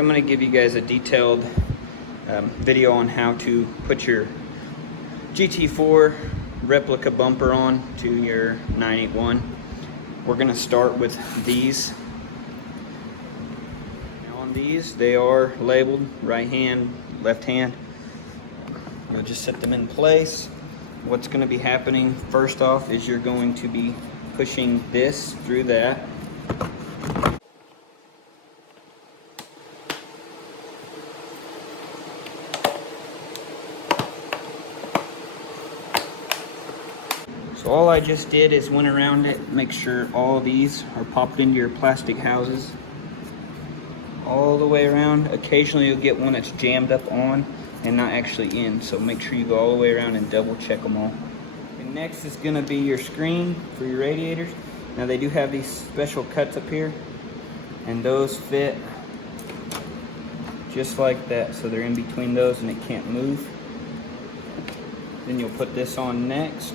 I'm going to give you guys a detailed video on how to put your GT4 replica bumper on to your 981. We're going to start with these. Now on these, they are labeled right hand, left hand. You'll just set them in place. What's going to be happening first off is you're going to be pushing this through that. So all I just did is went around it, make sure all these are popped into your plastic houses all the way around. Occasionally you'll get one that's jammed up on and not actually in, so make sure you go all the way around and double check them all. And next is going to be your screen for your radiators. Now they do have these special cuts up here, and those fit just like that, so they're in between those and it can't move. Then you'll put this on next.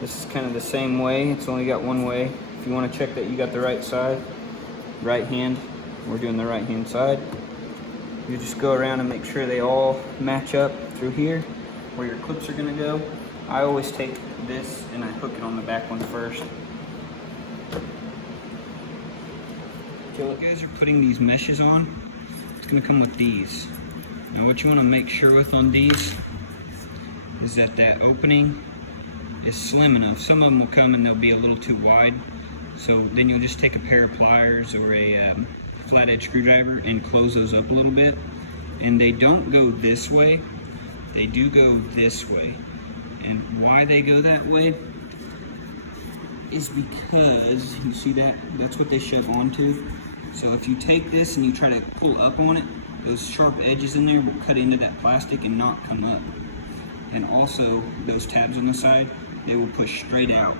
This is kind of the same way, it's only got one way. If you want to check that you got the right side, right hand, we're doing the right hand side. You just go around and make sure they all match up through here where your clips are going to go. I always take this and I hook it on the back one first. So you guys are putting these meshes on, it's going to come with these. Now what you want to make sure with on these is that that opening is slim enough. Some of them will come and they'll be a little too wide, so then you'll just take a pair of pliers or a flat edge screwdriver and close those up a little bit. And they don't go this way, they do go this way. And why they go that way is because, you see that? That's what they shove onto. So if you take this and you try to pull up on it, those sharp edges in there will cut into that plastic and not come up. And also those tabs on the side, they will push straight out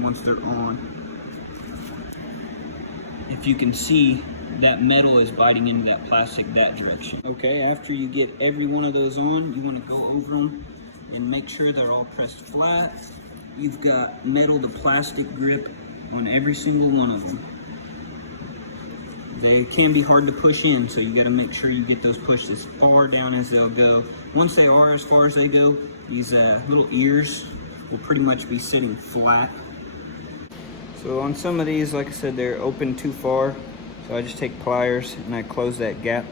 once they're on. If you can see, that metal is biting into that plastic that direction. Okay, after you get every one of those on, you want to go over them and make sure they're all pressed flat. You've got metal to plastic grip on every single one of them. They can be hard to push in, so you got to make sure you get those pushed as far down as they'll go. Once they are as far as they go, these little ears will pretty much be sitting flat. So on some of these, like I said, they're open too far. So I just take pliers and I close that gap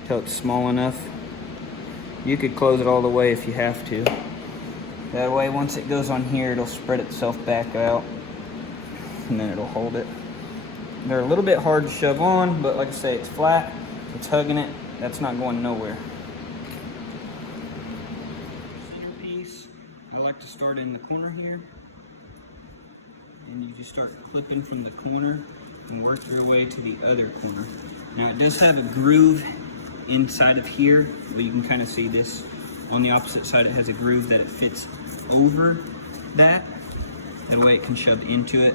until it's small enough. You could close it all the way if you have to. That way, once it goes on here, it'll spread itself back out and then it'll hold it. They're a little bit hard to shove on, but like I say, it's flat, it's hugging it, that's not going nowhere. Centerpiece, I like to start in the corner here. And you just start clipping from the corner and work your way to the other corner. Now it does have a groove inside of here, but you can kind of see this. On the opposite side, it has a groove that it fits over that. That way it can shove into it.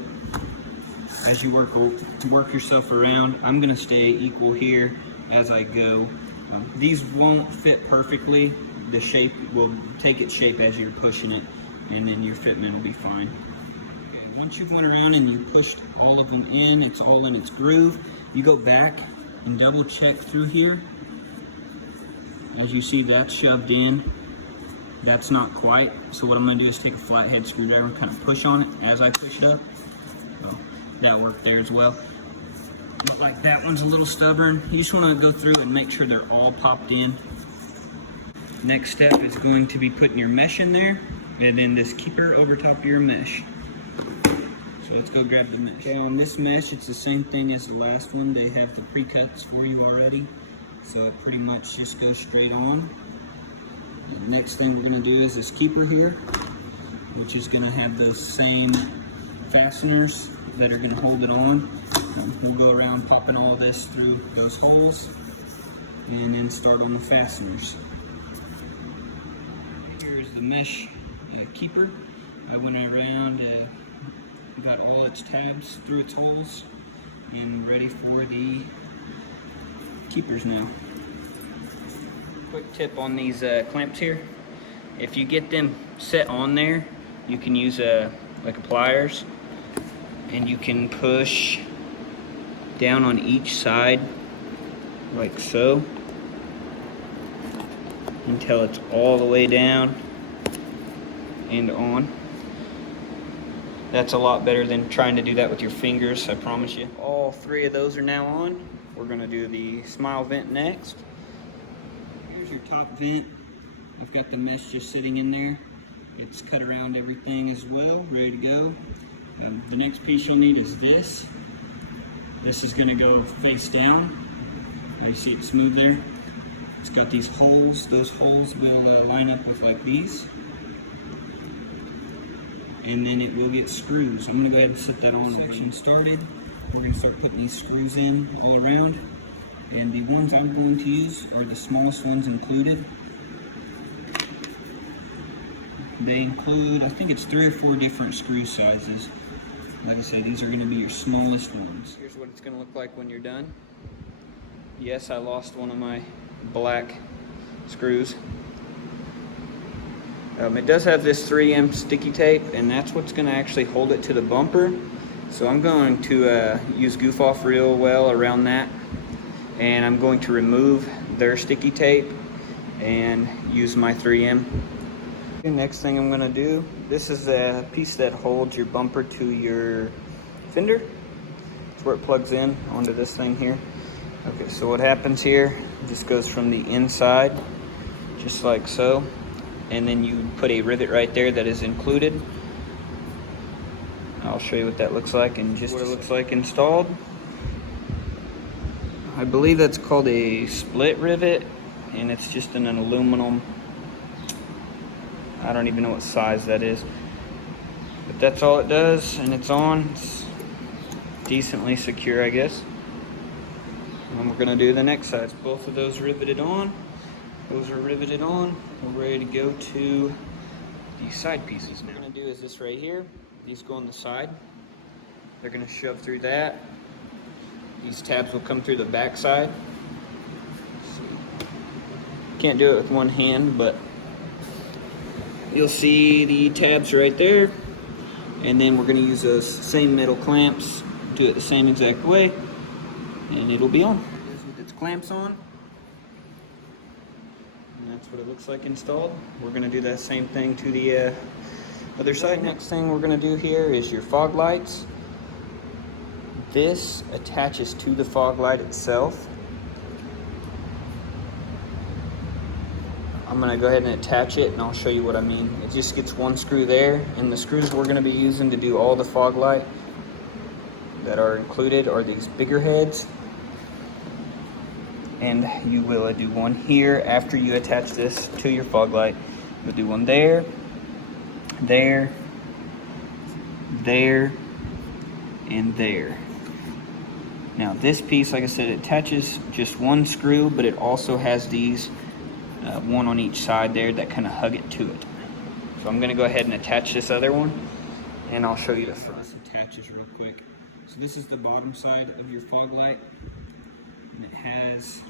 As you work yourself around, I'm gonna stay equal here as I go. These won't fit perfectly. The shape will take its shape as you're pushing it, and then your fitment will be fine. Once you've went around and you pushed all of them in, it's all in its groove, you go back and double check through here. As you see, that's shoved in. That's not quite. So what I'm going to do is take a flathead screwdriver and kind of push on it as I push it up. So that worked there as well. But like that one's a little stubborn. You just want to go through and make sure they're all popped in. Next step is going to be putting your mesh in there, and then this keeper over top of your mesh. So let's go grab the mesh. Okay, on this mesh, it's the same thing as the last one. They have the pre-cuts for you already. So it pretty much just goes straight on. The next thing we're gonna do is this keeper here, which is gonna have those same fasteners that are gonna hold it on. We'll go around popping all this through those holes and then start on the fasteners. Here's the mesh keeper. I went around, got all its tabs through its holes, and ready for the keepers now. Quick tip on these clamps here. If you get them set on there, you can use like a pliers, and you can push down on each side like so, until it's all the way down and on. That's a lot better than trying to do that with your fingers, I promise you. All three of those are now on. We're gonna do the smile vent next. Here's your top vent. I've got the mesh just sitting in there. It's cut around everything as well, ready to go. The next piece you'll need is this. This is gonna go face down. Now you see it smooth there? It's got these holes. Those holes will line up with like these. And then it will get screws. I'm gonna go ahead and set that on. Section started. We're gonna start putting these screws in all around. And the ones I'm going to use are the smallest ones included. They include, I think it's 3 or 4 different screw sizes. Like I said, these are gonna be your smallest ones. Here's what it's gonna look like when you're done. Yes, I lost one of my black screws. It does have this 3M sticky tape, and that's what's going to actually hold it to the bumper. So I'm going to use Goof Off real well around that, and I'm going to remove their sticky tape and use my 3M. The next thing I'm going to do, this is a piece that holds your bumper to your fender. It's where it plugs in onto this thing here. Okay, so what happens here, it just goes from the inside, just like so. And then you put a rivet right there that is included. I'll show you what that looks like and just what it looks like installed. I believe that's called a split rivet, and it's just an aluminum. I don't even know what size that is. But that's all it does, and it's on. It's decently secure, I guess. And we're gonna do the next side. Both of those riveted on. Those are riveted on. We're ready to go to the side pieces now. What we're gonna do is this right here. These go on the side. They're gonna shove through that. These tabs will come through the back side. Can't do it with one hand, but you'll see the tabs right there. And then we're gonna use those same metal clamps, do it the same exact way, and it'll be on. It is with its clamps on. And that's what it looks like installed. We're gonna do that same thing to the other side. Next thing we're gonna do here is your fog lights. This attaches to the fog light itself. I'm gonna go ahead and attach it, and I'll show you what I mean. It just gets one screw there, and the screws we're gonna be using to do all the fog light that are included are these bigger heads. And you will do one here after you attach this to your fog light. You'll do one there, there, there, and there. Now this piece, like I said, it attaches just one screw, but it also has these one on each side there that kind of hug it to it. So I'm gonna go ahead and attach this other one, and I'll show you the front. This attaches real quick. So this is the bottom side of your fog light, and it has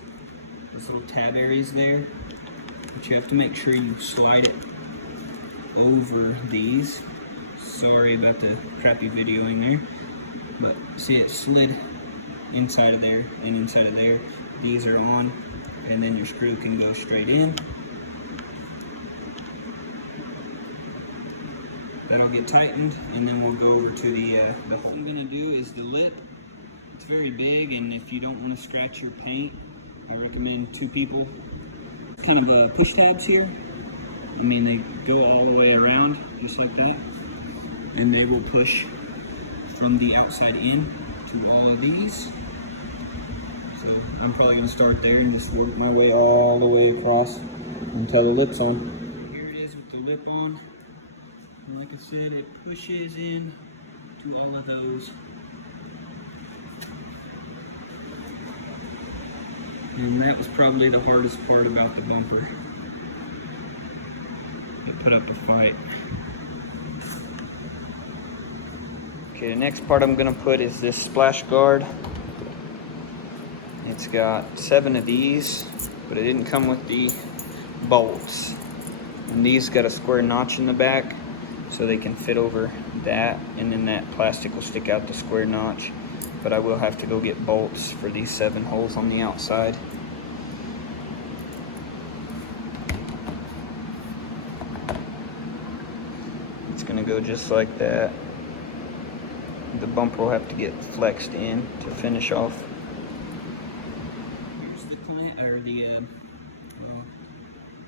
these little tab areas there, but you have to make sure you slide it over these. Sorry about the crappy videoing there, but see, it slid inside of there and inside of there. These are on, and then your screw can go straight in. That'll get tightened, and then we'll go over to the hole. What I'm gonna do is the lip. It's very big, and if you don't want to scratch your paint, I recommend 2 people. Kind of push tabs here. I mean, they go all the way around, just like that. And they will push from the outside in to all of these. So I'm probably gonna start there and just work my way all the way across until the lip's on. Here it is with the lip on. And like I said, it pushes in to all of those. And that was probably the hardest part about the bumper. It put up a fight. Okay, the next part I'm gonna put is this splash guard. It's got 7 of these, but it didn't come with the bolts. And these got a square notch in the back, so they can fit over that, and then that plastic will stick out the square notch. But I will have to go get bolts for these 7 holes on the outside. gonna go just like that. The bumper will have to get flexed in to finish off. Here's the clamp, or the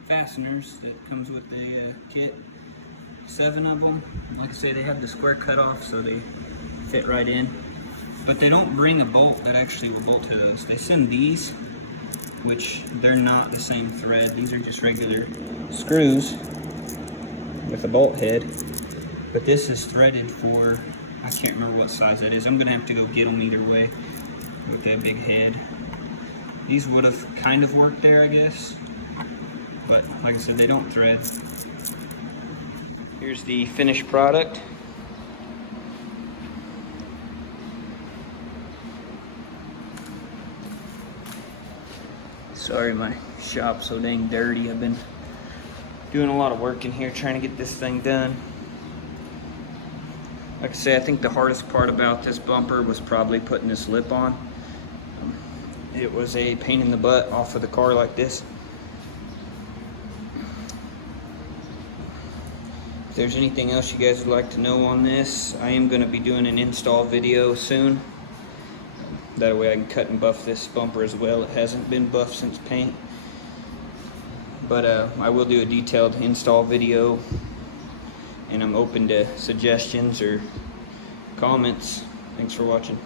fasteners that comes with the kit. 7 of them. Like I say, they have the square cut off, so they fit right in. But they don't bring a bolt that actually will bolt to those. They send these, which they're not the same thread. These are just regular screws with a bolt head. But this is threaded for, I can't remember what size that is. I'm gonna have to go get them either way with that big head. These would have kind of worked there, I guess. But like I said, they don't thread. Here's the finished product. Sorry, my shop's so dang dirty. I've been doing a lot of work in here trying to get this thing done. Like I say, I think the hardest part about this bumper was probably putting this lip on. It was a pain in the butt off of the car like this. If there's anything else you guys would like to know on this, I am going to be doing an install video soon. That way I can cut and buff this bumper as well. It hasn't been buffed since paint. But I will do a detailed install video, and I'm open to suggestions or comments. Thanks for watching.